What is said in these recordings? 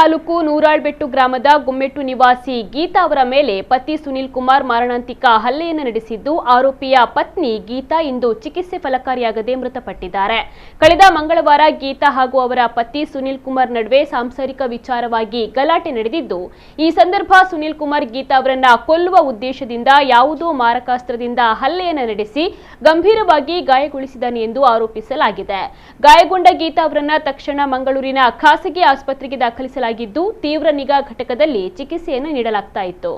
ತಾಲೂಕು ನೂರಾಳ್ಬೆಟ್ಟು ಗ್ರಾಮದ ಗುಮ್ಮೆಟ್ಟು ನಿವಾಸಿ ಗೀತಾ ಅವರ ಮೇಲೆ ಪತಿ ಸುನೀಲ್ ಕುಮಾರ್ ಮಾರಣಾಂತಿಕ ಹಲ್ಲೆಯನ್ನು ನಡೆಸಿದ್ದು ಆರೋಪಿಯ ಪತ್ನಿ ಗೀತಾ ಇಂದು ಚಿಕಿತ್ಸೆ ಫಲಕಾರಿಯಾಗದೆ ಮೃತಪಟ್ಟಿದ್ದಾರೆ. ಕಳೆದ ಮಂಗಳವಾರ ಗೀತಾ ಹಾಗೂ ಅವರ ಪತಿ ಸುನೀಲ್ ಕುಮಾರ್ ನಡುವೆ ಸಾಂಸಾರಿಕ ವಿಚಾರವಾಗಿ ಗಲಾಟೆ ನಡೆದಿದ್ದು, ಈ ಸಂದರ್ಭ ಸುನೀಲ್ ಕುಮಾರ್ ಗೀತಾ ಅವರನ್ನ ಕೊಲ್ಲುವ ಉದ್ದೇಶದಿಂದ ಯಾವುದೋ ಮಾರಕಾಸ್ತ್ರದಿಂದ ಹಲ್ಲೆಯನ್ನು ನಡೆಸಿ ಗಂಭೀರವಾಗಿ ಗಾಯಗೊಳಿಸಿದ್ದಾನೆ ಎಂದು ಆರೋಪಿಸಲಾಗಿದೆ. ಗಾಯಗೊಂಡ ಗೀತಾ ಅವರನ್ನ ತಕ್ಷಣ ಮಂಗಳೂರಿನ ಖಾಸಗಿ ಆಸ್ಪತ್ರೆಗೆ ದಾಖಲಿಸಲಾಗಿದ್ದು ತೀವ್ರ ನಿಗಾ ಘಟಕದಲ್ಲಿ ಚಿಕಿತ್ಸೆಯನ್ನು ನೀಡಲಾಗ್ತಾ ಇತ್ತು.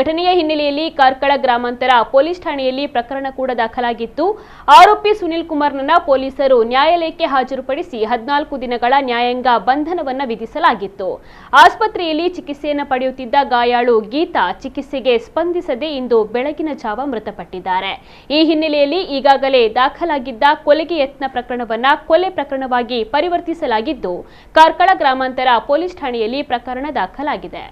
ಘಟನೆಯ ಹಿನ್ನೆಲೆಯಲ್ಲಿ ಕಾರ್ಕಳ ಗ್ರಾಮಾಂತರ ಪೊಲೀಸ್ ಠಾಣೆಯಲ್ಲಿ ಪ್ರಕರಣ ಕೂಡ ದಾಖಲಾಗಿತ್ತು. ಆರೋಪಿ ಸುನೀಲ್ ಕುಮಾರ್ನನ್ನ ಪೊಲೀಸರು ನ್ಯಾಯಾಲಯಕ್ಕೆ ಹಾಜರುಪಡಿಸಿ 14 ದಿನಗಳ ನ್ಯಾಯಾಂಗ ಬಂಧನವನ್ನ ವಿಧಿಸಲಾಗಿತ್ತು. ಆಸ್ಪತ್ರೆಯಲ್ಲಿ ಚಿಕಿತ್ಸೆಯನ್ನು ಪಡೆಯುತ್ತಿದ್ದ ಗಾಯಾಳು ಗೀತಾ ಚಿಕಿತ್ಸೆಗೆ ಸ್ಪಂದಿಸದೆ ಇಂದು ಬೆಳಗಿನ ಜಾವ ಮೃತಪಟ್ಟಿದ್ದಾರೆ. ಈ ಹಿನ್ನೆಲೆಯಲ್ಲಿ ಈಗಾಗಲೇ ದಾಖಲಾಗಿದ್ದ ಕೊಲೆಗೆ ಯತ್ನ ಪ್ರಕರಣವನ್ನ ಕೊಲೆ ಪ್ರಕರಣವಾಗಿ ಪರಿವರ್ತಿಸಲಾಗಿದ್ದು ಕಾರ್ಕಳ ಗ್ರಾಮಾಂತರ ಪೊಲೀಸ್ ಠಾಣೆಯಲ್ಲಿ ಪ್ರಕರಣ ದಾಖಲಾಗಿದೆ.